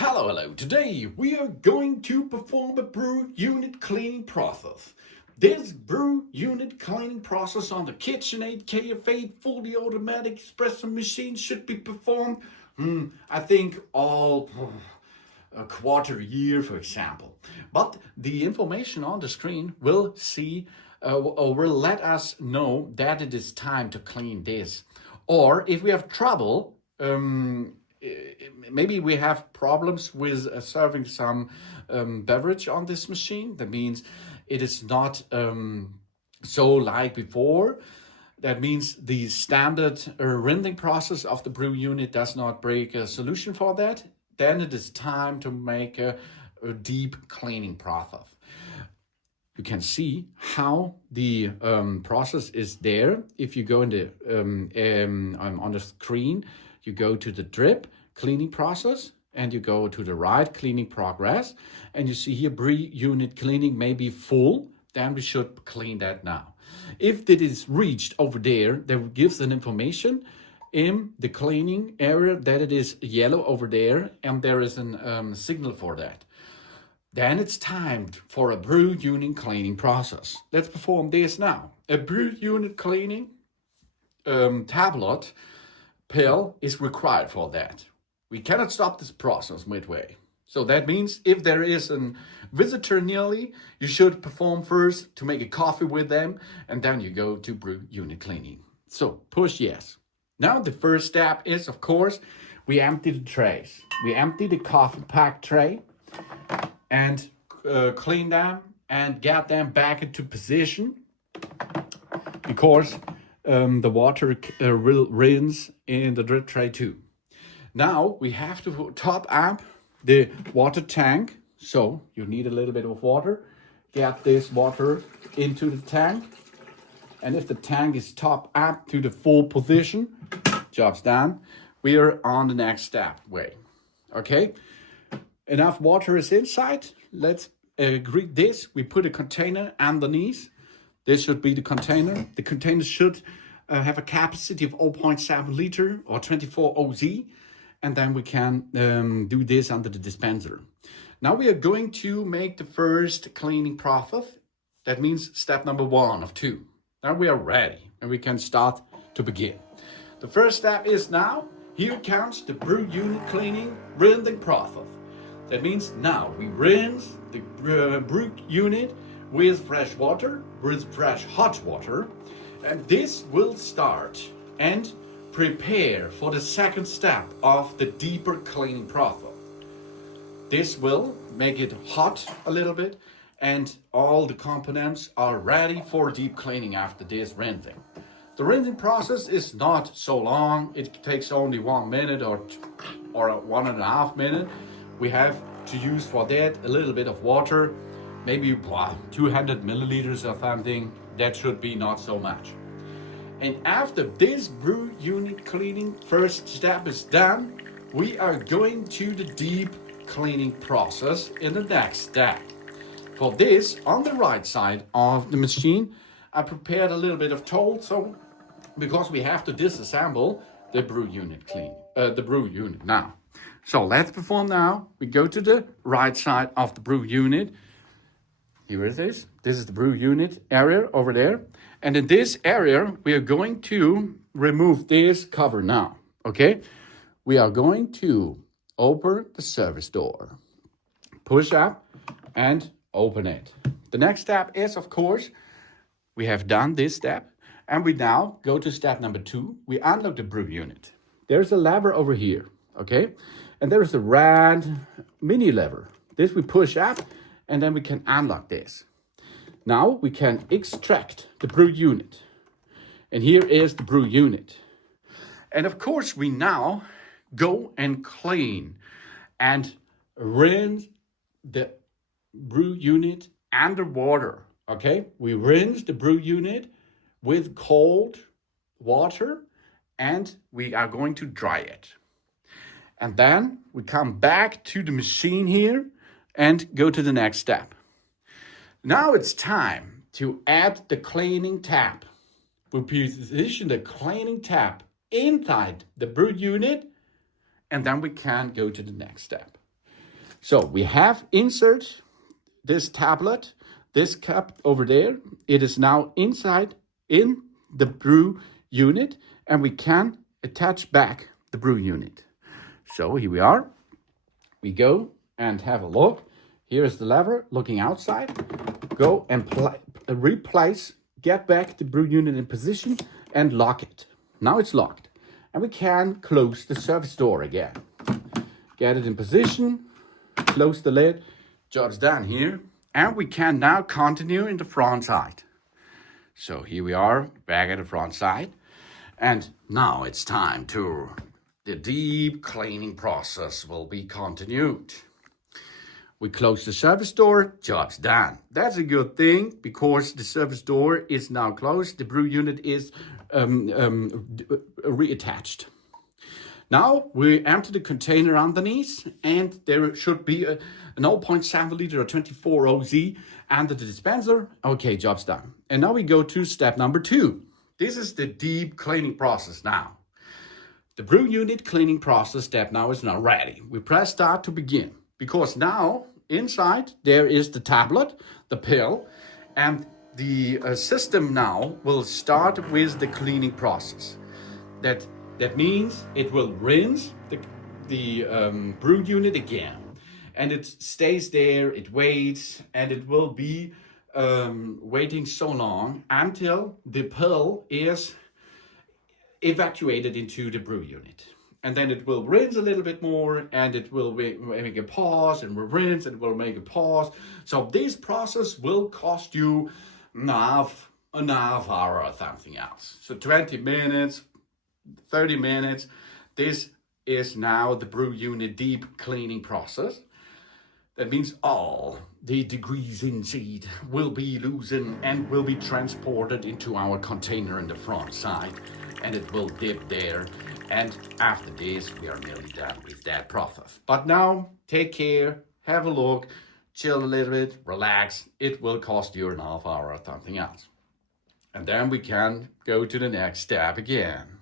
Hello. Today we are going to perform a brew unit cleaning process. This brew unit cleaning process on the KitchenAid KF8 fully automatic espresso machine should be performed, I think, all a quarter year, for example. But the information on the screen will will let us know that it is time to clean this. Or if we have trouble, maybe we have problems with serving some beverage on this machine. That means it is not so like before. That means the standard rinsing process of the brew unit does not break a solution for that. Then it is time to make a deep cleaning process. You can see how the process is there. If you go in the on the screen, you go to the drip cleaning process and you go to the right cleaning progress, and you see here brew unit cleaning may be full. Then we should clean that now. If it is reached over there, that gives an information in the cleaning area that it is yellow over there, and there is a signal for that. Then it's time for a brew unit cleaning process. Let's perform this now. A brew unit cleaning tablet pill is required for that. We cannot stop this process midway. So that means if there is a visitor nearly, you should perform first to make a coffee with them, and then you go to brew unit cleaning. So push yes. Now the first step is, of course, we empty the trays. We empty the coffee pack tray and clean them and get them back into position, because the water will rinse in the drip tray too. Now we have to top up the water tank. So you need a little bit of water. Get this water into the tank. And if the tank is topped up to the full position, job's done. We are on the next step way. Okay? Enough water is inside. Let's greet this. We put a container underneath. This should be the container. The container should have a capacity of 0.7 liter or 24 OZ. And then we can do this under the dispenser. Now we are going to make the first cleaning process. That means step number 1 of 2. Now we are ready and we can start to begin. The first step is now, here comes the brew unit cleaning rinsing process. That means now we rinse the brew unit with fresh water, with fresh hot water, and this will start and prepare for the second step of the deeper cleaning process. This will make it hot a little bit, and all the components are ready for deep cleaning after this rinsing. The rinsing process is not so long. It takes only 1 minute or 1.5 minutes. We have to use for that a little bit of water, maybe 200 milliliters or something. That should be not so much. And after this brew unit cleaning first step is done, we are going to the deep cleaning process in the next step. For this, on the right side of the machine, I prepared a little bit of toll, so because we have to disassemble the brew unit now. So let's perform now. We go to the right side of the brew unit. Here it is. This is the brew unit area over there. And in this area, we are going to remove this cover now, okay? We are going to open the service door, push up and open it. The next step is, of course, we have done this step, and we now go to step number 2. We unlock the brew unit. There's a lever over here, okay? And there's a red mini lever. This we push up, and then we can unlock this. Now we can extract the brew unit. And here is the brew unit. And of course, we now go and clean and rinse the brew unit underwater, okay? We rinse the brew unit with cold water, and we are going to dry it. And then we come back to the machine here and go to the next step. Now it's time to add the cleaning tap. We position the cleaning tap inside the brew unit, and then we can go to the next step. So we have insert this tablet, this cup over there. It is now inside in the brew unit, and we can attach back the brew unit. So here we are. We go and have a look. Here is the lever looking outside. Go and replace, get back the brew unit in position and lock it. Now it's locked. And we can close the service door again. Get it in position, close the lid, job's done here. And we can now continue in the front side. So here we are, back at the front side. And now it's time to, the deep cleaning process will be continued. We close the service door, job's done. That's a good thing because the service door is now closed. The brew unit is reattached. Now we empty the container underneath, and there should be an 0.7 liter or 24 OZ under the dispenser. Okay, job's done. And now we go to step number 2. This is the deep cleaning process now. The brew unit cleaning process step now is now ready. We press start to begin because now inside there is the tablet, the pill, and the system now will start with the cleaning process. That means it will rinse the brew unit again, and it stays there, it waits, and it will be waiting so long until the pill is evacuated into the brew unit. And then it will rinse a little bit more, and it will make a pause, and will rinse, and it will make a pause. So this process will cost you an half hour or something else. So 20 minutes, 30 minutes. This is now the brew unit deep cleaning process. That means all the degrees inside will be loosened and will be transported into our container in the front side, and it will dip there. And after this, we are nearly done with that process. But now, take care, have a look, chill a little bit, relax. It will cost you an half hour or something else. And then we can go to the next step again.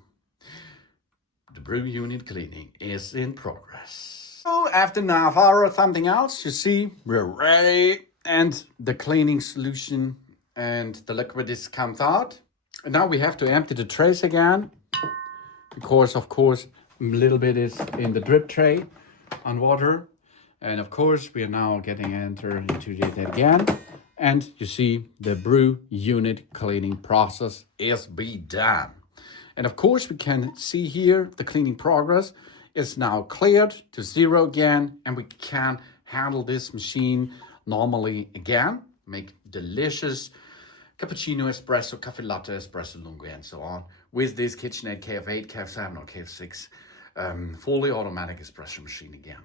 The brew unit cleaning is in progress. So after an half hour or something else, you see, we're ready. And the cleaning solution and the liquid comes out. And now we have to empty the trays again. Because, of course, a little bit is in the drip tray on water. And, of course, we are now getting entered into it again. And you see the brew unit cleaning process is be done. And, of course, we can see here the cleaning progress is now cleared to 0 again. And we can handle this machine normally again. Make delicious cappuccino, espresso, cafe latte, espresso lungo, and so on. With this KitchenAid KF8 KF7 or KF6 fully automatic espresso machine again.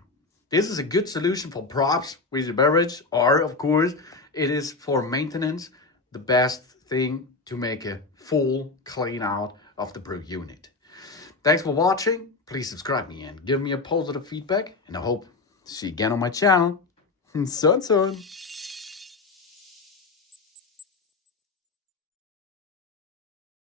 This is a good solution for props with your beverage, or of course it is for maintenance, the best thing to make a full clean out of the brew unit. Thanks for watching. Please subscribe me and give me a positive feedback, and I hope to see you again on my channel soon.